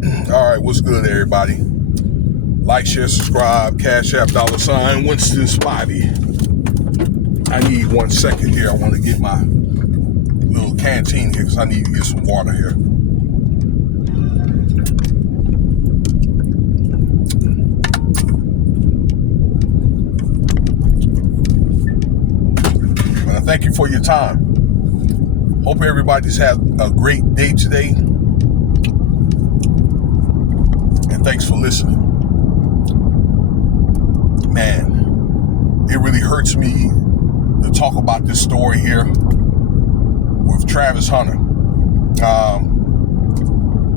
All right, what's good, everybody? Like, share, subscribe, Cash App, $ Winston Spivey. I need 1 second here. I want to get my little canteen here because I need to get some water here. And I thank you for your time. Hope everybody's had a great day today. And thanks for listening. Man, it really hurts me to talk about this story here with Travis Hunter.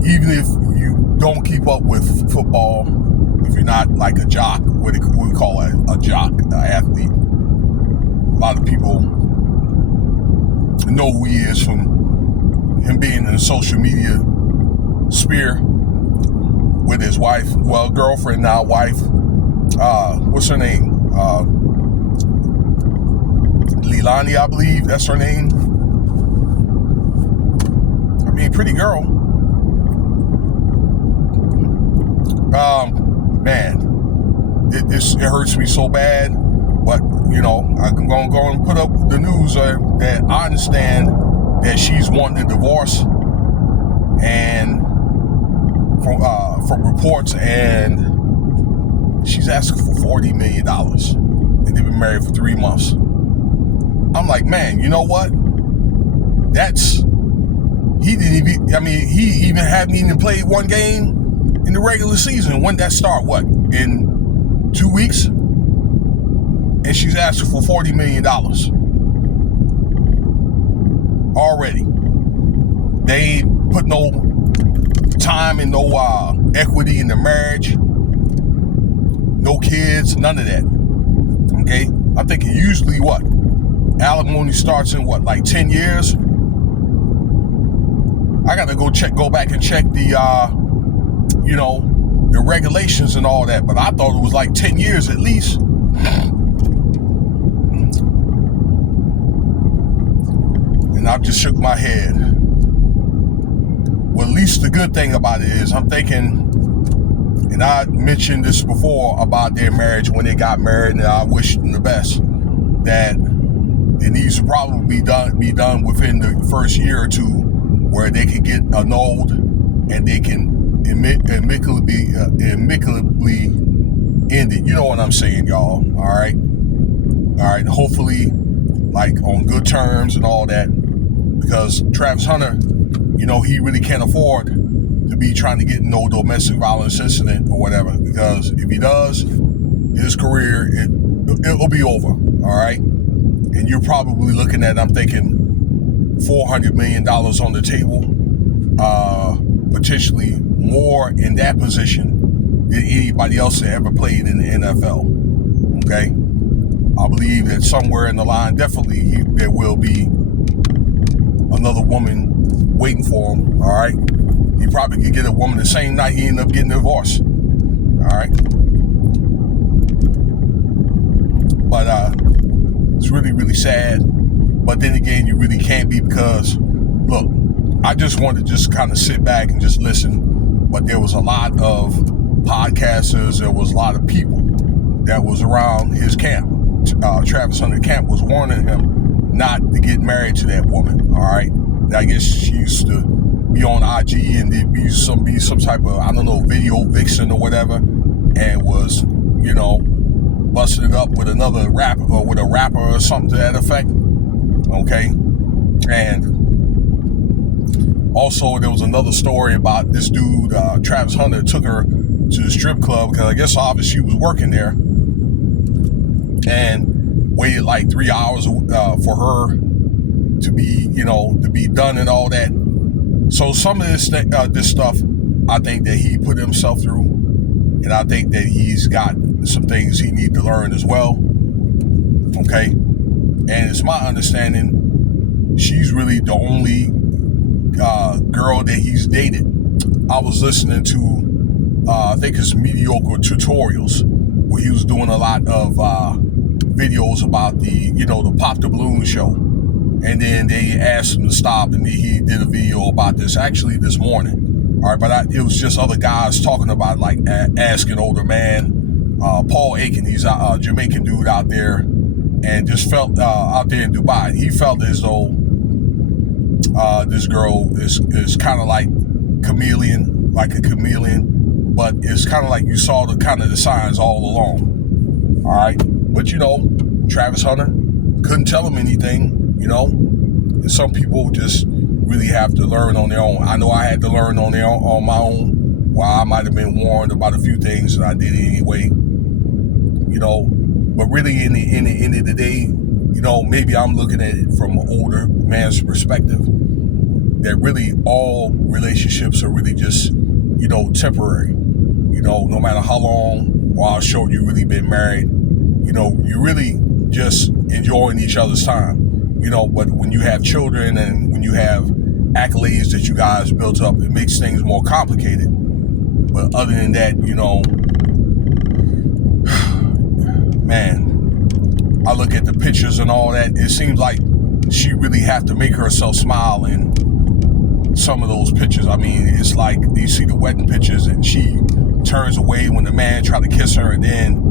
Even if you don't keep up with football, if you're not like a jock, what we call a jock, an athlete, a lot of people know who he is from him being in the social media sphere with his wife, well, girlfriend, now wife. What's her name? Leilani, I believe that's her name. I mean, pretty girl. Man, it hurts me so bad. But, you know, I'm going to go and put up the news that I understand that she's wanting a divorce. And from reports, and she's asking for $40 million. And they've been married for 3 months. I'm like, man, you know what? He even hadn't even played one game in the regular season. When that start, what? In 2 weeks? And she's asking for $40 million. Already. They put no time and no equity in the marriage. No kids, none of that. Okay? I'm thinking usually what? Alimony starts in what, like 10 years? I gotta go back and check the the regulations and all that, but I thought it was like 10 years at least. And I just shook my head. Well, at least the good thing about it is I'm thinking, and I mentioned this before about their marriage when they got married, and I wish them the best, that it needs to probably be done within the first year or two, where they can get annulled and they can amicably end it. You know what I'm saying, y'all? All right. Hopefully, like on good terms and all that, because Travis Hunter, he really can't afford to be trying to get no domestic violence incident or whatever, because if he does, his career, it'll be over, all right? And you're probably looking at, I'm thinking, $400 million on the table, potentially more in that position than anybody else that ever played in the NFL, okay? I believe that somewhere in the line, definitely there will be another woman waiting for him, all right? He probably could get a woman the same night he ended up getting divorced, all right? But it's really, really sad. But then again, you really can't be, because, look, I just wanted to just kind of sit back and just listen. But there was a lot of podcasters, there was a lot of people that was around his camp. Travis Hunter camp was warning him not to get married to that woman, all right? I guess she used to be on IG and there'd be some type of, I don't know, video vixen or whatever, and was, busting it up with another rapper or with a rapper or something to that effect. Okay. And also there was another story about this dude, Travis Hunter, took her to the strip club because I guess obviously she was working there, and waited like 3 hours for her to be, to be done and all that. So some of this stuff, I think that he put himself through, and I think that he's got some things he needs to learn as well. Okay. And it's my understanding she's really the only girl that he's dated. I was listening to, I think it's Mediocre Tutorials, where he was doing a lot of videos about the Pop the Balloon show. And then they asked him to stop, and he did a video about this actually this morning. All right, but it was just other guys talking about like asking older man. Paul Aiken, he's a Jamaican dude out there, and just felt out there in Dubai. He felt as though this girl is kind of like a chameleon, but it's kind of like you saw the signs all along. All right, but Travis Hunter couldn't tell him anything. And some people just really have to learn on their own. I know I had to learn on my own. While I might have been warned about a few things, and I did it anyway. But really, in the end of the day, maybe I'm looking at it from an older man's perspective. That really all relationships are really just, temporary. No matter how long or how short you really been married, you really just enjoying each other's time. But when you have children and when you have accolades that you guys built up, it makes things more complicated. But other than that, man, I look at the pictures and all that. It seems like she really have to make herself smile in some of those pictures. I mean, it's like you see the wedding pictures and she turns away when the man try to kiss her, and then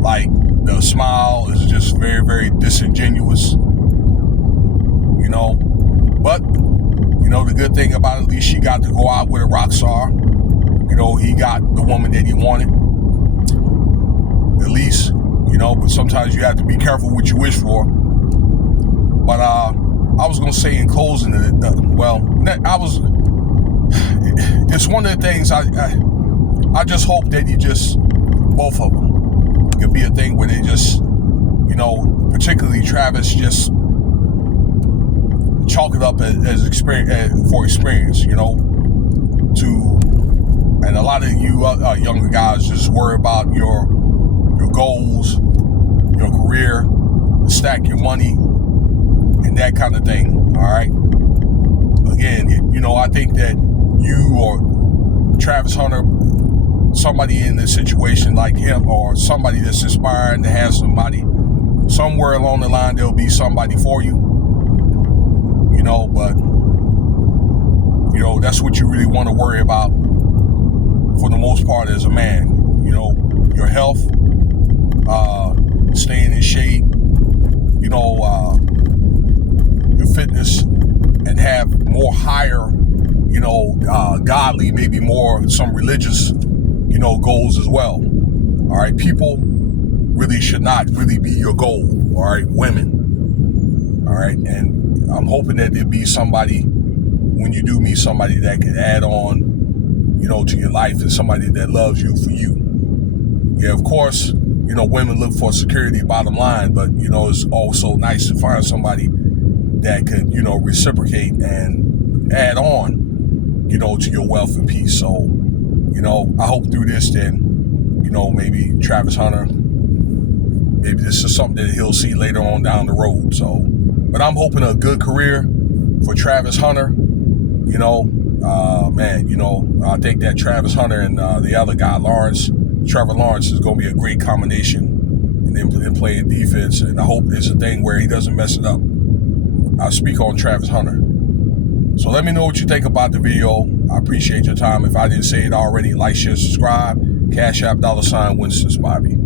like the smile is just very, very disingenuous. But the good thing about it, at least she got to go out with a rock star. He got the woman that he wanted. At least, but sometimes you have to be careful what you wish for. But I was gonna say in closing, it's one of the things I just hope that both of them, could be a thing where they just, particularly Travis, just chalk it up as experience for experience, and a lot of you younger guys just worry about your goals, your career, stack your money, and that kind of thing. All right. Again, I think that you or Travis Hunter, somebody in a situation like him, or somebody that's inspiring to have somebody, somewhere along the line there'll be somebody for you. But that's what you really want to worry about for the most part as a man. Your health, staying in shape, your fitness, and have more higher, godly, maybe more some religious, goals as well. All right, people really should not really be your goal. All right, women. All right, and I'm hoping that there'll be somebody, when you do meet somebody, that can add on, to your life, and somebody that loves you for you. Yeah, of course, women look for security, bottom line, but, it's also nice to find somebody that can, reciprocate and add on, to your wealth and peace. So, I hope through this then, maybe Travis Hunter, maybe this is something that he'll see later on down the road. So, but I'm hoping a good career for Travis Hunter. I think that Travis Hunter and the other guy, Trevor Lawrence, is going to be a great combination in playing defense. And I hope it's a thing where he doesn't mess it up. I speak on Travis Hunter. So let me know what you think about the video. I appreciate your time. If I didn't say it already, like, share, subscribe. Cash App, $Winston Spivey.